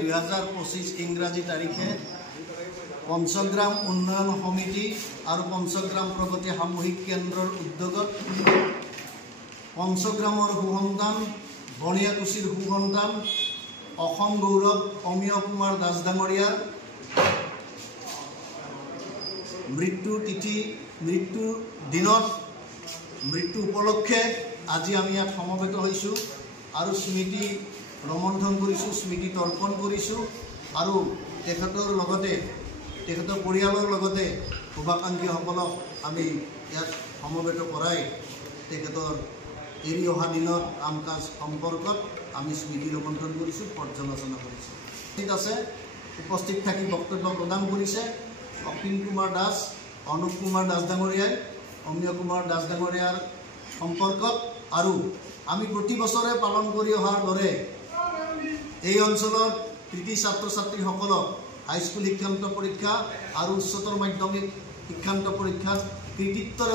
2025 ইংৰাজী তাৰিখে পঞ্চগ্ৰাম উন্নয়ন সমিতি আৰু পঞ্চগ্ৰাম প্ৰগতি সামূহিক কেন্দ্ৰৰ উদ্যোগত পঞ্চগ্ৰামৰ সুসন্তান বনিয়াকুছিৰ সুসন্তান অসম গৌৰৱ অমিয় কুমাৰ দাস ডাঙৰীয়াৰ মৃত্যু দিনত মৃত্যু উপলক্ষে আজি আমি ইয়াত সমবেত হৈছোঁ আৰু স্মৃতি ৰমন্থন কৰিছোঁ, স্মৃতি তৰ্পণ কৰিছোঁ আৰু তেখেতৰ লগতে তেখেতৰ পৰিয়ালৰ লগতে শুভাকাংক্ষীসকলক আমি ইয়াত সমবেত কৰাই তেখেতৰ এৰি অহা দিনত কাম কাজ সম্পৰ্কত আমি স্মৃতি ৰমন্থন কৰিছোঁ, পৰ্যালোচনা কৰিছোঁ। ঠিক আছে, উপস্থিত থাকি বক্তব্য প্ৰদান কৰিছে অসীম কুমাৰ দাস, অনুপ কুমাৰ দাস ডাঙৰীয়াই অমিয় কুমাৰ দাস ডাঙৰীয়াৰ সম্পৰ্কত আৰু আমি প্ৰতি বছৰে পালন কৰি অহাৰ দৰে এই অঞ্চলৰ কৃতি ছাত্ৰ ছাত্ৰীসকলক হাইস্কুল শিক্ষান্ত পৰীক্ষা আৰু উচ্চতৰ মাধ্যমিক শিক্ষান্ত পৰীক্ষাত কৃতিত্বৰ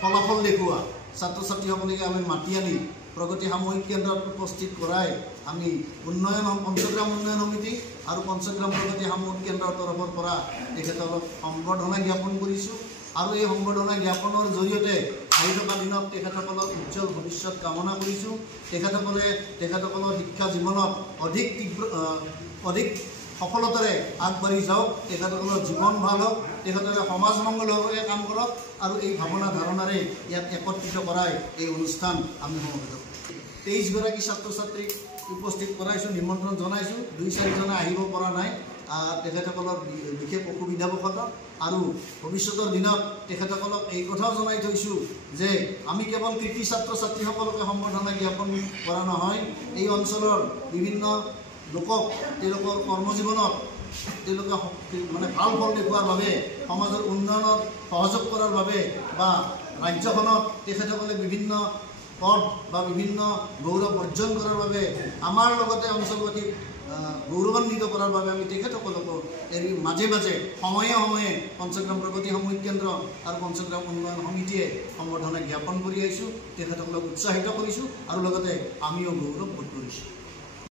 ফলাফল দেখুওৱা ছাত্ৰ ছাত্ৰীসকলকে আমি মাতি আনি প্ৰগতি সামূহিক কেন্দ্ৰত উপস্থিত কৰাই আমি পঞ্চগ্ৰাম উন্নয়ন সমিতি আৰু পঞ্চগ্ৰাম প্ৰগতি সামূহিক কেন্দ্ৰৰ তৰফৰ পৰা তেখেতক সম্বৰ্ধনা জ্ঞাপন কৰিছোঁ আৰু এই সম্বৰ্ধনা জ্ঞাপনৰ জৰিয়তে আহি থকা দিনত তেখেতসকলৰ উজ্জ্বল ভৱিষ্যত কামনা কৰিছোঁ। তেখেতসকলৰ শিক্ষা জীৱনত অধিক সফলতাৰে আগবাঢ়ি যাওক, তেখেতসকলৰ জীৱন ভাল হওক, তেখেতসকলে সমাজ মংগলৰ বাবে কাম কৰক আৰু এই ভাৱনা ধাৰণাৰে ইয়াত একত্ৰিত কৰাই এই অনুষ্ঠান আমি সমবেত 23গৰাকী ছাত্ৰ ছাত্ৰীক উপস্থিত কৰাইছোঁ, নিমন্ত্ৰণ জনাইছোঁ। 2-4জনে আহিব পৰা নাই, তেখেতসকলৰ বিশেষ অসুবিধাবশত আৰু ভৱিষ্যতৰ দিনত তেখেতসকলক এই কথাও জনাই থৈছোঁ যে আমি কেৱল কৃতি ছাত্ৰ ছাত্ৰীসকলকে সম্বৰ্ধনা জ্ঞাপন কৰা নহয়, এই অঞ্চলৰ বিভিন্ন লোকক তেওঁলোকৰ কৰ্মজীৱনত তেওঁলোকে মানে ভাল ফল দেখুৱাৰ বাবে, সমাজৰ উন্নয়নত সহযোগ কৰাৰ বাবে বা ৰাজ্যখনত তেখেতসকলে বিভিন্ন পদ বা বিভিন্ন গৌৰৱ অৰ্জন কৰাৰ বাবে আমাৰ লগতে অঞ্চলবাসীক গৌৰৱান্বিত কৰাৰ বাবে আমি তেখেতসকলকো এই মাজে মাজে সময়ে সময়ে পঞ্চগ্ৰাম প্ৰগতি সামূহিক কেন্দ্ৰ আৰু পঞ্চগ্ৰাম উন্নয়ন সমিতিয়ে সম্বৰ্ধনা জ্ঞাপন কৰি আহিছোঁ, তেখেতসকলক উৎসাহিত কৰিছোঁ আৰু লগতে আমিও গৌৰৱ বোধ কৰিছোঁ।